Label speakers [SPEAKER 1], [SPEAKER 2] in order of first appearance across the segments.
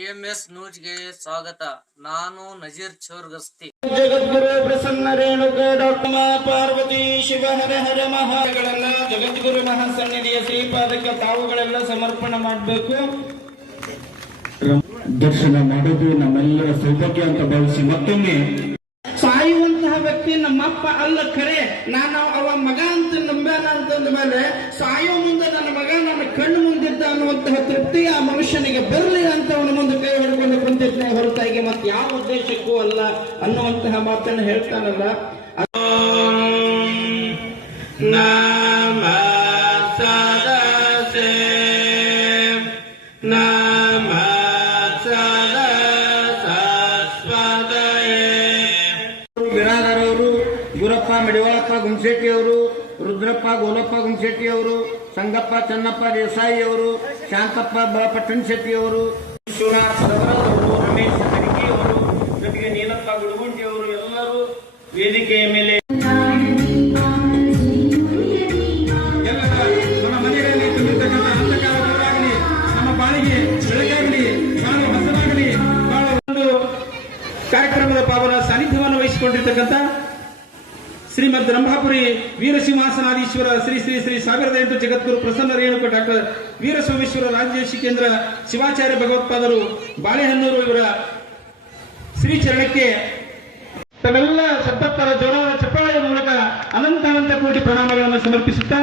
[SPEAKER 1] AMS ನ್ಯೂಸ್ಗೆ ಸ್ವಾಗತ. ನಾನು ನಜೀರ್ ಚೋರ್ಗಸ್ತಿ.
[SPEAKER 2] ಜಗದ್ಗುರು ಪ್ರಸನ್ನ ರೇಣುಕ ಡಾಕ್ಟರ್ ಪಾರ್ವತಿ ಶಿವ ಹರ ಹರ ಮಹಾಗಳೆಲ್ಲ ಜಗದ್ಗುರು ಮಹಾಸನ್ನಿಧಿಯ ಶ್ರೀಪಾದಕ್ಕೆ ತಾವುಗಳೆಲ್ಲ ಸಮರ್ಪಣೆ ಮಾಡಬೇಕು.
[SPEAKER 3] ದರ್ಶನ ಮಾಡೋದು ನಮ್ಮೆಲ್ಲರ ಸೌಭಾಗ್ಯ ಅಂತ ಭಾವಿಸಿ ಮತ್ತೊಮ್ಮೆ
[SPEAKER 2] ಸಾಯುವಂತಹ ವ್ಯಕ್ತಿ ನಮ್ಮಪ್ಪ ಅಲ್ಲ ಕರೆ. ನಾನು ಅವ ಮಗ ಅಂತ ನಂಬ್ಯಾನ ಅಂತಂದ ಮೇಲೆ ಸಾಯೋ ಮುಂದೆ ನನ್ನ ಮಗ ನನ್ನ ಕಣ್ಣು ಮುಂದಿದ್ದ ಅನ್ನುವಂತಹ ತೃಪ್ತಿ ಆ ಮನುಷ್ಯನಿಗೆ ಬರಲಿ ಅಂತ ಅವನ ಮುಂದೆ ಕೈ ಹಿಡ್ಕೊಂಡು ಕುಂತಿದ್ನೆ ಹೊರತಾಗಿ ಮತ್ತೆ ಯಾವ ಉದ್ದೇಶಕ್ಕೂ ಅಲ್ಲ ಅನ್ನುವಂತಹ ಮಾತನ್ನು ಹೇಳ್ತಾನಲ್ಲ. ಗುಂಶೆಟ್ಟಿ ಅವರು, ರುದ್ರಪ್ಪ, ಗೋಲಪ್ಪ ಗುಂಶೆಟ್ಟಿ ಅವರು, ಸಂಗಪ್ಪ, ಚನ್ನಪ್ಪ ದೇಸಾಯಿ ಅವರು, ಶಾಂತಪ್ಪ ಬಾಪಟ್ಟಣ ಶೆಟ್ಟಿ ಅವರು ಅವರು ಅವರು ಎಲ್ಲರೂ ವೇದಿಕೆಯ ಮೇಲೆ. ಕಾರ್ಯಕ್ರಮದ ಪಾವನ ಸಾನ್ನಿಧ್ಯವನ್ನು ವಹಿಸಿಕೊಂಡಿರ್ತಕ್ಕಂಥ ಶ್ರೀಮದ್ ರಂಭಾಪುರಿ ವೀರಸಿಂಹಾಸನಾಧೀಶ್ವರ ಶ್ರೀ ಶ್ರೀ ಶ್ರೀ ಸಾವಿರದ ಎಂಟು ಜಗದ್ಗುರು ಪ್ರಸನ್ನ ರೇಣುಕ ಡಾಕ್ಟರ್ ವೀರಸೋಮೇಶ್ವರ ರಾಜದೇಶಿಕೇಂದ್ರ ಶಿವಾಚಾರ್ಯ ಭಗವತ್ಪಾದರು ಬಾಳೆಹನ್ನೂರು ಇವರ ಶ್ರೀಚರಣಕ್ಕೆ ತಮ್ಮೆಲ್ಲ ಸತ್ತತ್ತರ ಜೋರಾದ ಚಪ್ಪಾಳೆಯ ಮೂಲಕ ಅನಂತ ಅನಂತ ಕೋಟಿ ಪ್ರಣಾಮಗಳನ್ನು ಸಮರ್ಪಿಸುತ್ತಾ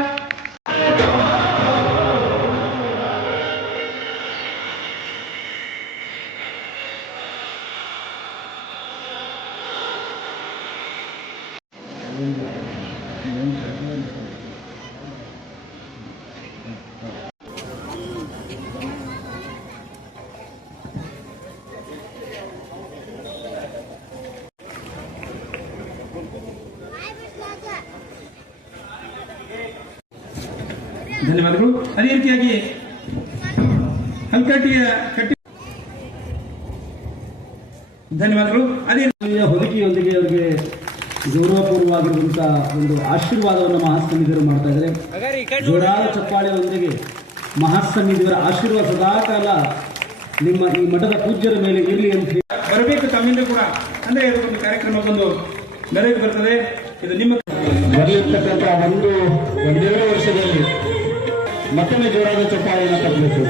[SPEAKER 2] ಧನ್ಯವಾದಗಳು ಅದೇ ರೀತಿಯಾಗಿ ಹಲ್ಕಟ್ಟಿಯ ಕಟ್ಟಿ ಧನ್ಯವಾದಗಳು ಅದೇ
[SPEAKER 3] ಈ ಹೊದಿಕೆಯೊಂದಿಗೆ ಅವರಿಗೆ ಗೌರವಪೂರ್ವವಾಗಿರುವಂತಹ ಒಂದು ಆಶೀರ್ವಾದವನ್ನು ಮಹಾಸನ್ನಿಧಿಯರು ಮಾಡ್ತಾ ಇದ್ದಾರೆ. ಜೋರಾದ ಚಪ್ಪಾಳೆಯೊಂದಿಗೆ ಮಹಾಸನ್ನಿಧಿಯವರ ಆಶೀರ್ವಾದ ಸದಾಕಾಲ ನಿಮ್ಮ ಈ ಮಠದ ಪೂಜ್ಯರ ಮೇಲೆ ಇರಲಿ ಅಂತ ಹೇಳಿ.
[SPEAKER 2] ಬರಬೇಕು ತಮ್ಮಿಂದ ಕೂಡ. ಅಂದ್ರೆ ಇದು ಒಂದು ಕಾರ್ಯಕ್ರಮ ಬಂದು ನೆರವೇರಿ ಬರ್ತದೆ. ಇದು ನಿಮ್ಮ
[SPEAKER 3] ಬರಲಿರ್ತಕ್ಕಂಥ ಒಂದು ಒಂದೆರಡು ವರ್ಷದಲ್ಲಿ ಮತ್ತೊಮ್ಮೆ ಜೋರಾದ ಚಪ್ಪಾಳೆಯನ್ನು ತಪ್ಪಬೇಕು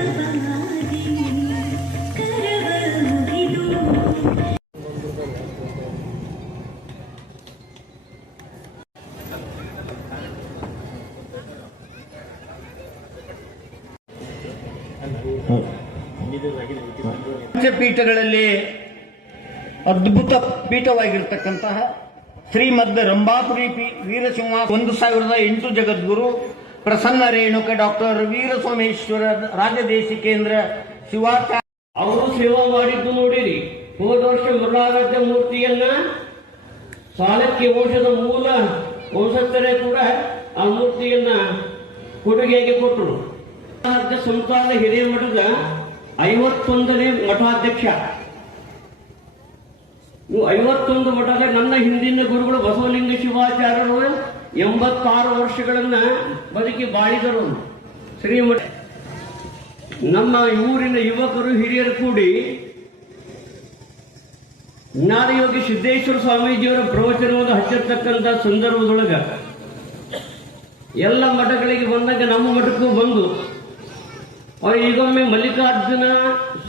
[SPEAKER 2] ಪಂಚಪೀಠಗಳಲ್ಲಿ ಅದ್ಭುತ ಪೀಠವಾಗಿರ್ತಕ್ಕಂತಹ ಶ್ರೀಮದ್ ರಂಭಾಪುರಿ ಪಿ- ವೀರಸಿಂಹ ಒಂದು ಸಾವಿರದ ಎಂಟು ಜಗದ್ಗುರು ಪ್ರಸನ್ನ ರೇಣುಕ ಡಾಕ್ಟರ್ ವೀರಸೋಮೇಶ್ವರ ರಾಜದೇಶಿಕೇಂದ್ರ ಶಿವಾಚಾರ್ಯ.
[SPEAKER 4] ಅವರು ಸೇವಾ ಮಾಡಿದ್ದು ನೋಡಿರಿ. ಹೋದ ವರ್ಷ ಮುರುಳಾರಾಧ್ಯ ಮೂರ್ತಿಯನ್ನ ಸಾಲಕ್ಕೆ ಔಷಧ ಮೂಲ ಔಷಧರೇ ಕೂಡ ಆ ಮೂರ್ತಿಯನ್ನ ಕೊಡುಗೆಯಾಗಿ ಕೊಟ್ಟರು. ಸಂಸ್ಥಾನ ಹಿರಿಯ ಮಠದ ಐವತ್ತೊಂದನೇ ಮಠಾಧ್ಯಕ್ಷ. ಐವತ್ತೊಂದು ಮಠದ ನನ್ನ ಹಿಂದಿನ ಗುರುಗಳು ಬಸವಲಿಂಗ ಶಿವಾಚಾರ್ಯರು ಎಂಬತ್ತಾರು ವರ್ಷಗಳನ್ನ ಬದುಕಿ ಬಾಳಿದರು. ಶ್ರೀಮಠ ನಮ್ಮ ಊರಿನ ಯುವಕರು, ಹಿರಿಯರು ಕೂಡಿ ಜ್ಞಾನಯೋಗಿ ಸಿದ್ದೇಶ್ವರ ಸ್ವಾಮೀಜಿಯವರ ಪ್ರವಚನವನ್ನು ಹಚ್ಚಿರ್ತಕ್ಕಂಥ ಸಂದರ್ಭದೊಳಗ ಎಲ್ಲ ಮಠಗಳಿಗೆ ಬಂದಾಗ ನಮ್ಮ ಮಠಕ್ಕೂ ಬಂದು ಈಗೊಮ್ಮೆ ಮಲ್ಲಿಕಾರ್ಜುನ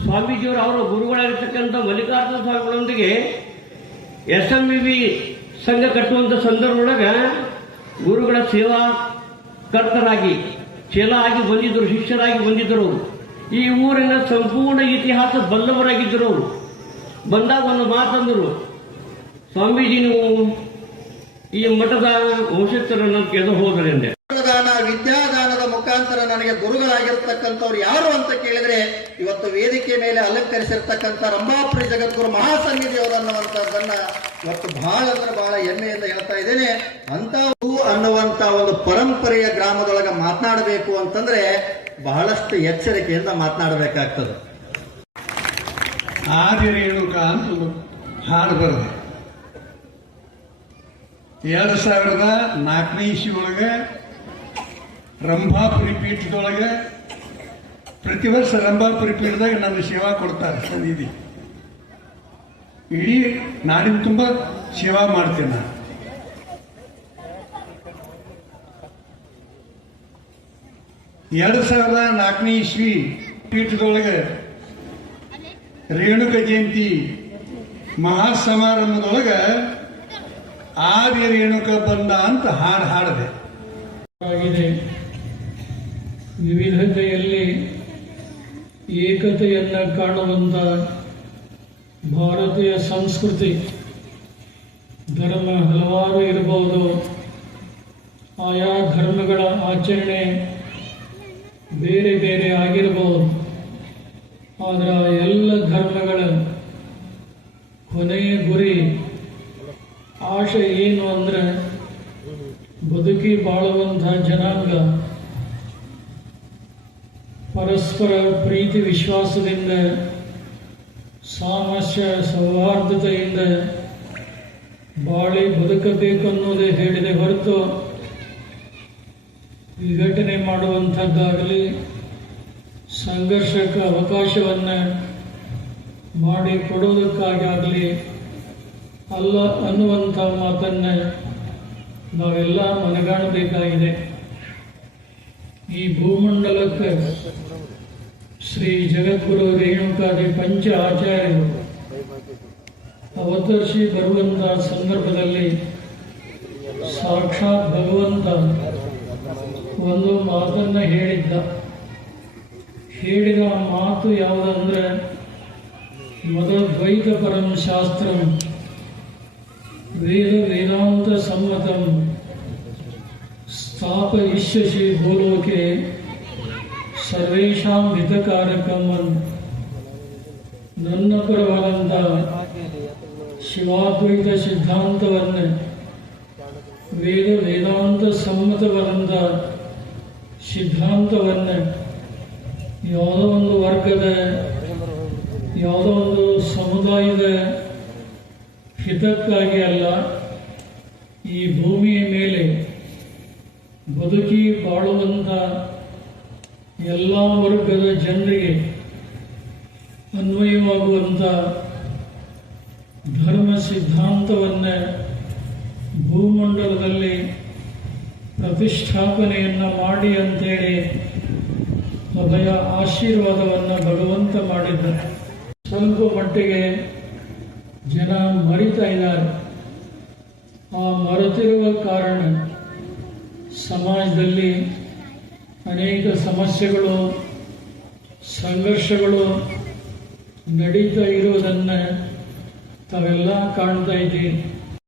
[SPEAKER 4] ಸ್ವಾಮೀಜಿಯವರು ಅವರ ಗುರುಗಳಾಗಿರ್ತಕ್ಕಂಥ ಮಲ್ಲಿಕಾರ್ಜುನ ಸ್ವಾಮಿಗಳೊಂದಿಗೆ ಎಸ್ ಎಂ ವಿ ಸಂಘ ಕಟ್ಟುವಂಥ ಸಂದರ್ಭದೊಳಗ ಗುರುಗಳ ಸೇವಾ ಕರ್ತರಾಗಿ, ಚೇಲ ಆಗಿ ಬಂದಿದ್ದರು, ಶಿಷ್ಯರಾಗಿ ಬಂದಿದ್ದರು. ಈ ಊರಿನ ಸಂಪೂರ್ಣ ಇತಿಹಾಸ ಬಲ್ಲವರಾಗಿದ್ದರು ಬಂದಾಗ ಒಂದು ಮಾತಂದರು ಸ್ವಾಮೀಜಿ, ನೀವು ಈ ಮಠದ ವಂಶಸ್ಥರನ್ನು ಕೆದು ಹೋದರೆ
[SPEAKER 5] ವಿದ್ಯಾ ಮುಖಾಂತರ ನನಗೆ ಗುರುಗಳಾಗಿರ್ತಕ್ಕಂಥವ್ರು ಯಾರು ಅಂತ ಕೇಳಿದ್ರೆ ಇವತ್ತು ವೇದಿಕೆ ಮೇಲೆ ಅಲಂಕರಿಸಿರ್ತಕ್ಕಂಥ ರಂಭಾಪುರಿ ಜಗದ್ಗುರು ಮಹಾಸನ್ನಿಧಿಯವರು ಅನ್ನುವಂಥದ್ದನ್ನ ಇವತ್ತು ಬಹಳ ಅಂದ್ರೆ ಬಹಳ ಹೆಮ್ಮೆಯಿಂದ ಹೇಳ್ತಾ ಇದ್ದೇನೆ. ಅಂತ ಅನ್ನುವಂತ ಒಂದು ಪರಂಪರೆಯ ಗ್ರಾಮದೊಳಗೆ ಮಾತನಾಡಬೇಕು ಅಂತಂದ್ರೆ ಬಹಳಷ್ಟು ಎಚ್ಚರಿಕೆಯಿಂದ ಮಾತನಾಡಬೇಕಾಗ್ತದೆ.
[SPEAKER 6] ರೇಣುಕ ಅಂತ ಹಾಡು ಬರದೆ. ಎರಡು ಸಾವಿರದ ನಾಲ್ಕನೇ ಇಸ್ವಿ ಒಳಗೆ ರಂಭಾಪುರಿ ಪೀಠದೊಳಗೆ ಪ್ರತಿ ವರ್ಷ ರಂಭಾಪುರಿ ಪೀಠದಾಗ ನನ್ನ ಸೇವಾ ಕೊಡ್ತಾರೆ ಸನ್ನಿಧಿ. ಇಡೀ ನಾಡಿನ ತುಂಬ ಸೇವಾ ಮಾಡ್ತೇನೆ ನಾನು. ಎರಡು ಸಾವಿರದ ನಾಲ್ಕನೇ ಇಸ್ವಿ ಪೀಠದೊಳಗೆ ರೇಣುಕ ಜಯಂತಿ ಮಹಾ ಸಮಾರಂಭದೊಳಗೆ ಆರ್ಯ ರೇಣುಕ ಬಂದ ಅಂತ ಹಾಡು ಹಾಡಿದೆ.
[SPEAKER 7] ವಿವಿಧತೆಯಲ್ಲಿ ಏಕತೆಯನ್ನು ಕಾಣುವಂಥ ಭಾರತೀಯ ಸಂಸ್ಕೃತಿ, ಧರ್ಮ ಹಲವಾರು ಇರಬಹುದು. ಆಯಾ ಧರ್ಮಗಳ ಆಚರಣೆ ಬೇರೆ ಬೇರೆ ಆಗಿರಬಹುದು. ಆದರೆ ಎಲ್ಲ ಧರ್ಮಗಳ ಕೊನೆಯ ಗುರಿ ಆಶೆ ಏನು ಅಂದರೆ ಬದುಕಿ ಬಾಳುವಂಥ ಜನಾಂಗ ಪರಸ್ಪರ ಪ್ರೀತಿ ವಿಶ್ವಾಸದಿಂದ ಸಾಮಸ್ಯ ಸೌಹಾರ್ದತೆಯಿಂದ ಬಾಳಿ ಬದುಕಬೇಕನ್ನೋದೇ ಹೇಳಿದೆ ಹೊರತು ವಿಘಟನೆ ಮಾಡುವಂಥದ್ದಾಗಲಿ, ಸಂಘರ್ಷಕ್ಕೆ ಅವಕಾಶವನ್ನು ಮಾಡಿ ಕೊಡೋದಕ್ಕಾಗಲಿ ಅಲ್ಲ ಅನ್ನುವಂಥ ಮಾತನ್ನು ನಾವೆಲ್ಲ ಮನಗಾಣಬೇಕಾಗಿದೆ. ಈ ಭೂಮಂಡಲಕ್ಕೆ ಶ್ರೀ ಜಗದ್ಗುರು ರೇಣುಕಾದಿ ಪಂಚ ಆಚಾರ್ಯರು. ಅವತರಿಸಿ ಬರುವಂಥ ಸಂದರ್ಭದಲ್ಲಿ ಸಾಕ್ಷಾತ್ ಭಗವಂತ ಒಂದು ಮಾತನ್ನ ಹೇಳಿದ್ದ. ಹೇಳಿದ ಮಾತು ಯಾವುದಂದ್ರೆ ದ್ವೈತ ಪರಂ ಶಾಸ್ತ್ರಂ, ವೇದ ವೇದಾಂತ ಸಮ್ಮತಂ, ಸ್ಥಾಪಯಿಷ್ಯಸಿ ಭೂಲೋಕೆ ಸರ್ವೇಷಾಂ ಹಿತಕಾರಕಂ ಅಂತ ನನ್ನ ಪರವಾದಂಥ ಶಿವಾದ್ವೈತ ಸಿದ್ಧಾಂತವನ್ನು ವೇದ ವೇದಾಂತ ಸಮ್ಮತವಾದಂಥ ಸಿದ್ಧಾಂತವನ್ನು ಯಾವುದೋ ಒಂದು ವರ್ಗದ, ಯಾವುದೋ ಒಂದು ಸಮುದಾಯದ ಹಿತಕ್ಕಾಗಿ ಅಲ್ಲ, ಈ ಭೂಮಿಯ ಮೇಲೆ ಬದುಕಿ ಬಾಳುವಂಥ ಎಲ್ಲ ವರ್ಗದ ಜನರಿಗೆ ಅನ್ವಯವಾಗುವಂಥ ಧರ್ಮ ಸಿದ್ಧಾಂತವನ್ನು ಭೂಮಂಡಲದಲ್ಲಿ ಪ್ರತಿಷ್ಠಾಪನೆಯನ್ನು ಮಾಡಿ ಅಂತೇಳಿ ಅಭಯ ಆಶೀರ್ವಾದವನ್ನು ಭಗವಂತ ಮಾಡಿದ್ದಾರೆ. ಸ್ವಲ್ಪ ಮಟ್ಟಿಗೆ ಜನ ಮರಿತಾ ಇದ್ದಾರೆ. ಆ ಮರೆತಿರುವ ಕಾರಣ ಸಮಾಜದಲ್ಲಿ ಅನೇಕ ಸಮಸ್ಯೆಗಳು ಸಂಘರ್ಷಗಳು ನಡೀತಾ ಇರುವುದನ್ನು ತಾವೆಲ್ಲ ಕಾಣ್ತಾ ಇದ್ದೀವಿ